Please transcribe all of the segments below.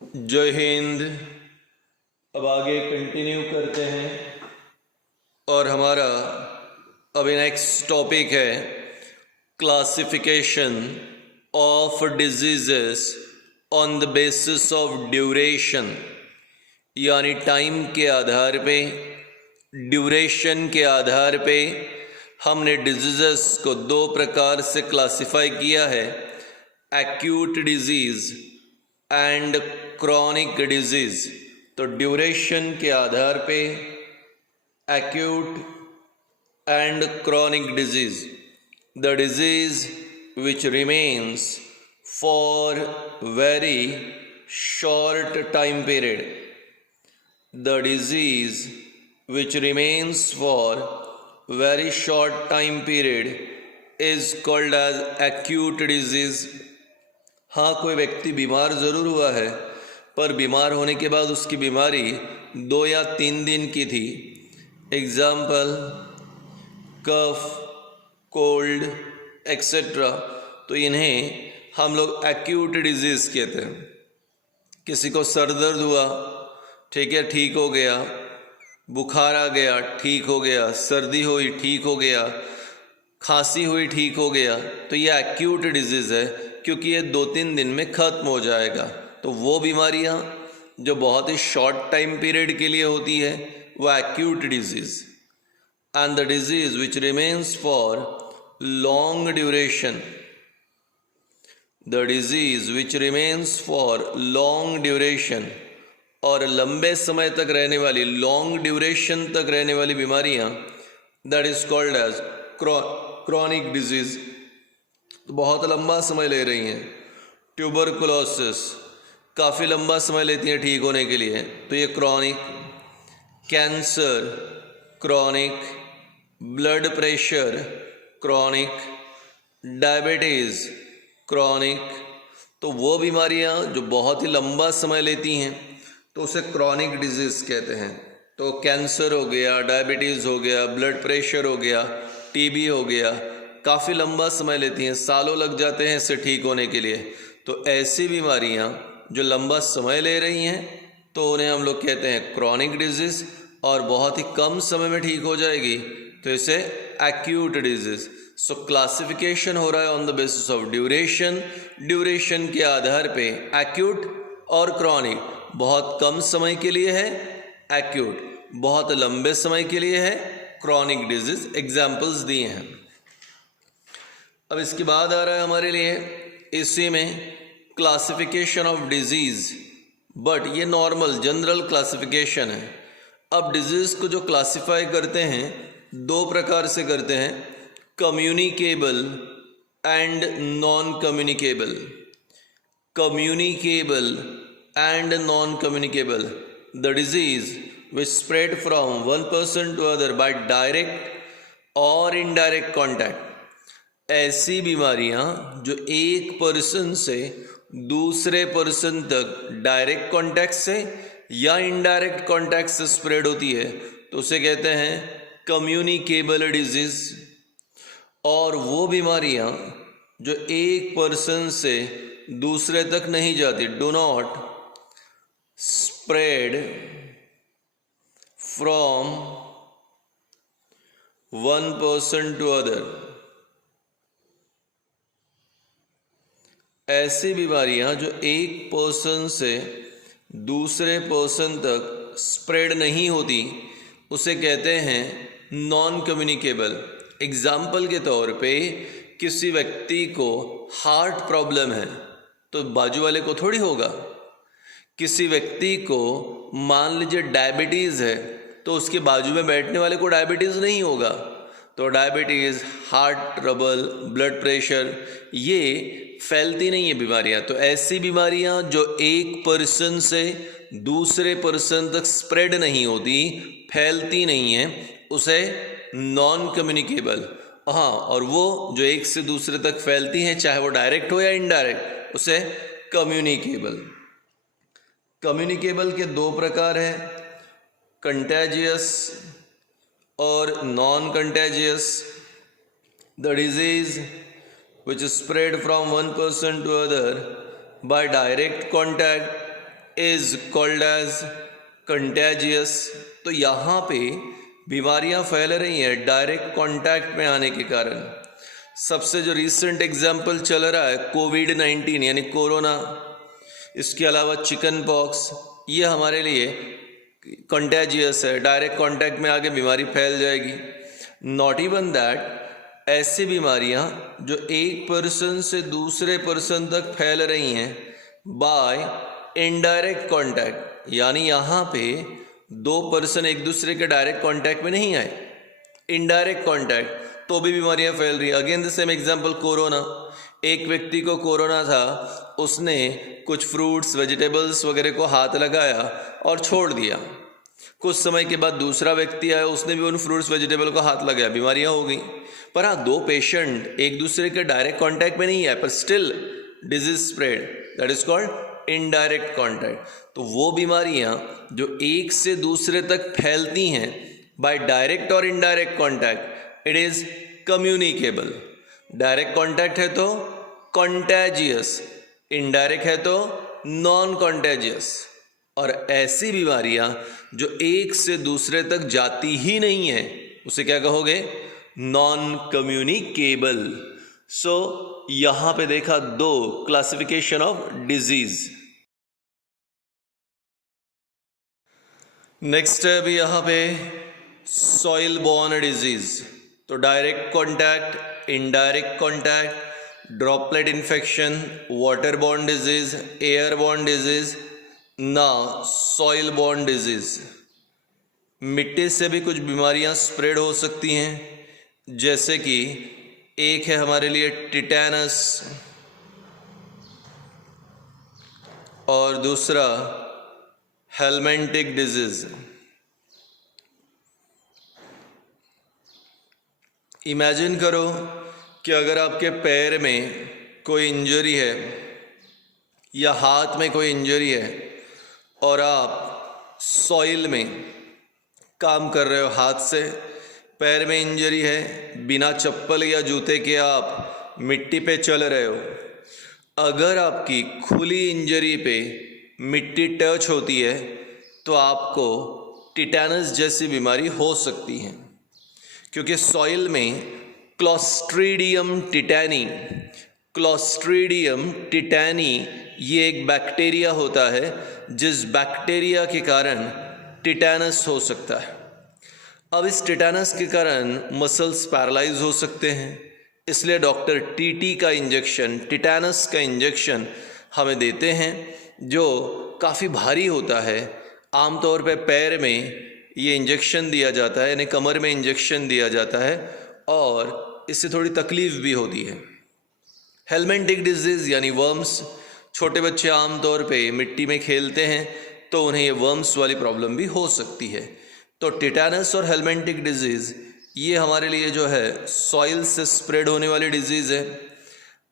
जय हिंद। अब आगे कंटिन्यू करते हैं और हमारा अभी नेक्स्ट टॉपिक है classification of diseases on the basis of duration, यानी टाइम के आधार पे, ड्यूरेशन के आधार पे हमने डिजीजेस को दो प्रकार से क्लासिफाई किया है, acute disease and chronic disease. तो ड्यूरेशन के आधार पे acute and chronic disease, the disease which remains for very short time period, the disease which remains for very short time period is called as acute disease। हाँ, कोई व्यक्ति बीमार ज़रूर हुआ है, पर बीमार होने के बाद उसकी बीमारी 2 या 3 दिन की थी। एग्जाम्पल कफ, कोल्ड एक्सेट्रा, तो इन्हें हम लोग एक्यूट डिजीज़ कहते हैं। किसी को सर दर्द हुआ, ठीक है, ठीक हो गया, बुखार आ गया, ठीक हो गया, सर्दी हुई, ठीक हो गया, खांसी हुई, ठीक हो गया, तो ये एक्यूट डिजीज़ है, क्योंकि ये 2-3 दिन में ख़त्म हो जाएगा। तो वो बीमारियां जो बहुत ही शॉर्ट टाइम पीरियड के लिए होती है वो acute disease. And the disease which remains for long duration, the disease which remains for long duration, और लंबे समय तक रहने वाली, लॉन्ग ड्यूरेशन तक रहने वाली बीमारियां, that is called as chronic disease. तो बहुत लंबा समय ले रही हैं। ट्यूबरकुलोसिस काफ़ी लंबा समय लेती हैं ठीक होने के लिए, तो ये chronic. Cancer chronic, blood pressure chronic, diabetes chronic. तो वो बीमारियां जो बहुत ही लंबा समय लेती हैं तो उसे क्रॉनिक डिजीज़ कहते हैं। तो कैंसर हो गया, डायबिटीज़ हो गया, ब्लड प्रेशर हो गया, टीबी हो गया, काफ़ी लंबा समय लेती हैं, सालों लग जाते हैं इससे ठीक होने के लिए। तो ऐसी बीमारियां जो लंबा समय ले रही हैं तो उन्हें हम लोग कहते हैं क्रॉनिक डिजीज़, और बहुत ही कम समय में ठीक हो जाएगी तो इसे एक्यूट डिजीज़। सो क्लासिफिकेशन हो रहा है on the basis of duration. Duration के आधार पे एक्यूट और क्रॉनिक, बहुत कम समय के लिए है एक्यूट, बहुत लंबे समय के लिए है क्रॉनिक डिजीज़। एग्जाम्पल्स दिए हैं। अब इसके बाद आ रहा है हमारे लिए इसी में क्लासिफिकेशन ऑफ डिजीज़, बट ये नॉर्मल जनरल क्लासिफिकेशन है। अब डिजीज़ को जो क्लासिफाई करते हैं दो प्रकार से करते हैं, communicable and non communicable. Communicable and non communicable, the disease which spread from one person to other by direct और इनडायरेक्ट कॉन्टैक्ट। ऐसी बीमारियां जो एक पर्सन से दूसरे पर्सन तक डायरेक्ट कांटेक्ट से या इनडायरेक्ट कांटेक्ट से स्प्रेड होती है तो उसे कहते हैं कम्युनिकेबल डिजीज़। और वो बीमारियां जो एक पर्सन से दूसरे तक नहीं जाती, do not spread from one person to other, ऐसी बीमारियां जो एक पर्सन से दूसरे पर्सन तक स्प्रेड नहीं होती उसे कहते हैं नॉन कम्युनिकेबल। एग्जाम्पल के तौर पे किसी व्यक्ति को हार्ट प्रॉब्लम है तो बाजू वाले को थोड़ी होगा। किसी व्यक्ति को मान लीजिए डायबिटीज़ है तो उसके बाजू में बैठने वाले को डायबिटीज़ नहीं होगा। तो diabetes, heart trouble, blood pressure, ये फैलती नहीं है बीमारियां। तो ऐसी बीमारियां जो एक पर्सन से दूसरे पर्सन तक स्प्रेड नहीं होती, फैलती नहीं है, उसे नॉन कम्युनिकेबल। हाँ, और वो जो एक से दूसरे तक फैलती हैं चाहे वो डायरेक्ट हो या इनडायरेक्ट, उसे कम्युनिकेबल। कम्युनिकेबल के दो प्रकार हैं, कंटेजियस और non contagious. The disease which is spread from one person to other by direct contact is called as contagious. तो यहाँ पे बीमारियाँ फैल रही हैं डायरेक्ट कांटेक्ट में आने के कारण। सबसे जो रिसेंट एग्जाम्पल चल रहा है कोविड-19 यानी कोरोना, इसके अलावा चिकन पॉक्स, ये हमारे लिए कंटेजियस है, डायरेक्ट कांटेक्ट में आके बीमारी फैल जाएगी। नॉट इवन दैट, ऐसी बीमारियां जो एक पर्सन से दूसरे पर्सन तक फैल रही हैं बाय इनडायरेक्ट कांटेक्ट, यानी यहाँ पे दो पर्सन एक दूसरे के डायरेक्ट कांटेक्ट में नहीं आए, इनडायरेक्ट कांटेक्ट, तो भी बीमारियां फैल रही है। Again the same example corona, एक व्यक्ति को कोरोना था, उसने कुछ फ्रूट्स वेजिटेबल्स वगैरह को हाथ लगाया और छोड़ दिया। कुछ समय के बाद दूसरा व्यक्ति आया, उसने भी उन फ्रूट्स वेजिटेबल को हाथ लगाया, बीमारियां हो गई। पर हाँ, दो पेशेंट एक दूसरे के डायरेक्ट कांटेक्ट में नहीं आए, पर still disease spread, that is called indirect contact. तो वो बीमारियां जो एक से दूसरे तक फैलती हैं बाय डायरेक्ट और indirect contact, it is communicable. Direct contact है तो कंटेजियस, इनडायरेक्ट है तो नॉन कंटेजियस। और ऐसी बीमारियां जो एक से दूसरे तक जाती ही नहीं है, उसे क्या कहोगे? Non communicable. सो यहां पे देखा दो क्लासिफिकेशन ऑफ डिजीज। नेक्स्ट है अभी यहां पे सॉइल बॉर्न डिजीज। तो direct contact, indirect contact, droplet infection, water borne disease, air borne disease, ना सॉइल बॉर्न डिजीज। मिट्टी से भी कुछ बीमारियां स्प्रेड हो सकती हैं, जैसे कि एक है हमारे लिए टिटेनस और दूसरा हेलमेंटिक डिजीज। इमेजिन करो कि अगर आपके पैर में कोई इंजरी है या हाथ में कोई इंजरी है और आप सॉइल में काम कर रहे हो, हाथ से पैर में इंजरी है, बिना चप्पल या जूते के आप मिट्टी पे चल रहे हो, अगर आपकी खुली इंजरी पे मिट्टी टच होती है तो आपको टिटेनस जैसी बीमारी हो सकती है, क्योंकि सॉइल में क्लोस्ट्रीडियम टिटैनी ये एक बैक्टीरिया होता है, जिस बैक्टीरिया के कारण टिटेनस हो सकता है। अब इस टिटेनस के कारण मसल्स पैरालाइज हो सकते हैं, इसलिए डॉक्टर टीटी का इंजेक्शन, टिटेनस का इंजेक्शन हमें देते हैं, जो काफ़ी भारी होता है। आमतौर पे पैर में ये इंजेक्शन दिया जाता है, यानी कमर में इंजेक्शन दिया जाता है, और इससे थोड़ी तकलीफ भी होती है। हेलमेंटिक डिजीज़ यानी वर्म्स, छोटे बच्चे आमतौर पे मिट्टी में खेलते हैं तो उन्हें ये वर्म्स वाली प्रॉब्लम भी हो सकती है। तो टिटेनस और हेलमेंटिक डिजीज़ ये हमारे लिए जो है सॉइल से स्प्रेड होने वाली डिजीज़ है।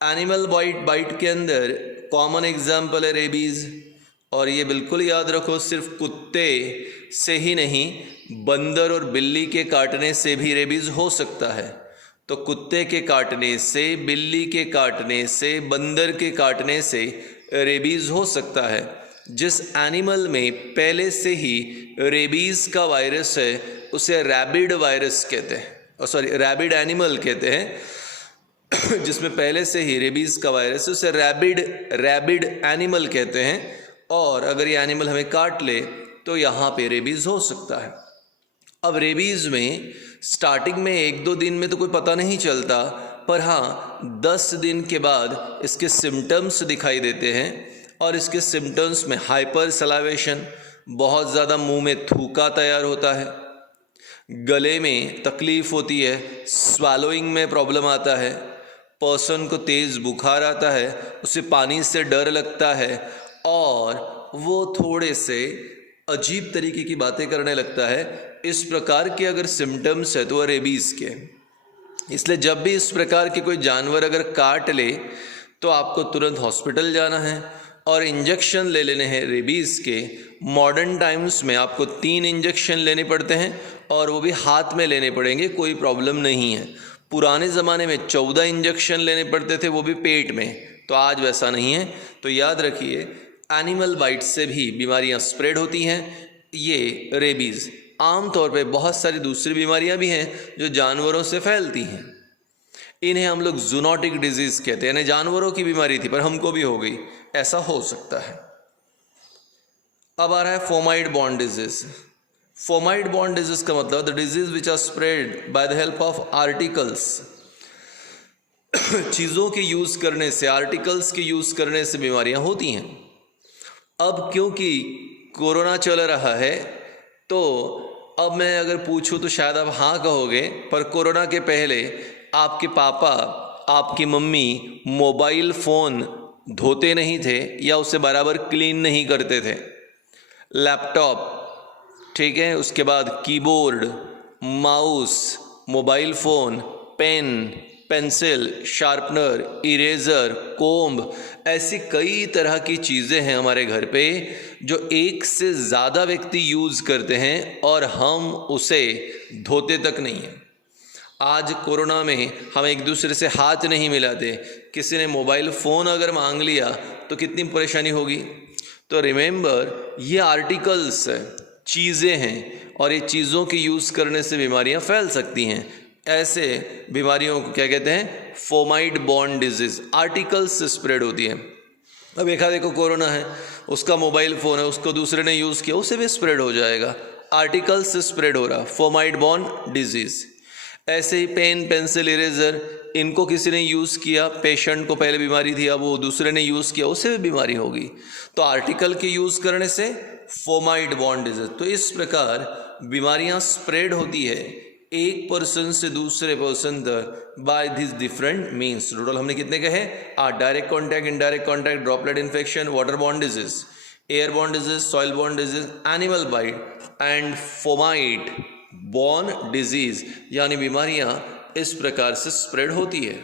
एनिमल बाइट के अंदर कॉमन एग्जाम्पल है रेबीज़, और ये बिल्कुल याद रखो, सिर्फ कुत्ते से ही नहीं, बंदर और बिल्ली के काटने से भी रेबीज़ हो सकता है। तो कुत्ते के काटने से, बिल्ली के काटने से, बंदर के काटने से रेबीज़ हो सकता है। जिस एनिमल में पहले से ही रेबीज़ का वायरस है उसे रैबिड वायरस कहते हैं, रैबिड एनिमल कहते हैं। जिसमें पहले से ही रेबीज़ का वायरस है उसे रैबिड एनिमल कहते हैं, और अगर ये एनिमल हमें काट ले तो यहाँ पे रेबीज़ हो सकता है। अब रेबीज़ में स्टार्टिंग में 1-2 दिन में तो कोई पता नहीं चलता, पर हाँ 10 दिन के बाद इसके सिम्टम्स दिखाई देते हैं, और इसके सिम्टम्स में हाइपर सलाइवेशन, बहुत ज़्यादा मुंह में थूका तैयार होता है, गले में तकलीफ़ होती है, स्वैलोइंग में प्रॉब्लम आता है, पर्सन को तेज़ बुखार आता है, उसे पानी से डर लगता है, और वो थोड़े से अजीब तरीके की बातें करने लगता है। इस प्रकार के अगर सिम्टम्स है तो वह रेबीज़ के। इसलिए जब भी इस प्रकार के कोई जानवर अगर काट ले तो आपको तुरंत हॉस्पिटल जाना है और इंजेक्शन ले लेने हैं रेबीज़ के। मॉडर्न टाइम्स में आपको 3 इंजेक्शन लेने पड़ते हैं, और वो भी हाथ में लेने पड़ेंगे, कोई प्रॉब्लम नहीं है। पुराने ज़माने में 14 इंजेक्शन लेने पड़ते थे, वो भी पेट में, तो आज वैसा नहीं है। तो याद रखिए, एनिमल बाइट से भी बीमारियां स्प्रेड होती हैं। ये रेबीज़, आमतौर पे बहुत सारी दूसरी बीमारियां भी हैं जो जानवरों से फैलती हैं। इन्हें हम लोग जूनोटिक डिजीज़ कहते हैं, यानी जानवरों की बीमारी थी पर हमको भी हो गई, ऐसा हो सकता है। अब आ रहा है fomite borne disease. Fomite borne disease का मतलब the disease which are spread by the help of articles. चीज़ों के यूज़ करने से, आर्टिकल्स के यूज़ करने से बीमारियां होती हैं। अब क्योंकि कोरोना चल रहा है तो अब मैं अगर पूछूं तो शायद आप हाँ कहोगे, पर कोरोना के पहले आपके पापा, आपकी मम्मी मोबाइल फ़ोन धोते नहीं थे या उसे बराबर क्लीन नहीं करते थे। लैपटॉप, ठीक है, उसके बाद keyboard, mouse, mobile phone, pen, pencil, sharpener, eraser, comb, ऐसी कई तरह की चीज़ें हैं हमारे घर पे जो एक से ज़्यादा व्यक्ति यूज़ करते हैं और हम उसे धोते तक नहीं हैं। आज कोरोना में हम एक दूसरे से हाथ नहीं मिलाते, किसी ने मोबाइल फ़ोन अगर मांग लिया तो कितनी परेशानी होगी। तो रिमेंबर, ये आर्टिकल्स चीज़ें हैं और ये चीज़ों के यूज़ करने से बीमारियां फैल सकती हैं। ऐसे बीमारियों को क्या कहते हैं? फोमाइड बॉर्न डिजीज़, आर्टिकल्स से स्प्रेड होती है। अब देखो कोरोना है, उसका मोबाइल फ़ोन है, उसको दूसरे ने यूज़ किया, उसे भी स्प्रेड हो जाएगा। आर्टिकल्स से स्प्रेड हो रहा, फोमाइड बॉर्न डिजीज़। ऐसे ही पेन, पेंसिल, इरेज़र, इनको किसी ने यूज़ किया, पेशेंट को पहले बीमारी थी, अब वो दूसरे ने यूज़ किया, उससे भी बीमारी होगी। तो आर्टिकल के यूज़ करने से फोमाइड बॉर्न डिजीज़। तो इस प्रकार बीमारियां स्प्रेड होती है एक पर्सन से दूसरे पर्सन तक by this different means. Total हमने कितने कहे? Direct contact, indirect contact, droplet infection, waterborne disease, airborne disease, soil borne disease, animal bite and fomite borne disease, यानी बीमारियां इस प्रकार से स्प्रेड होती है।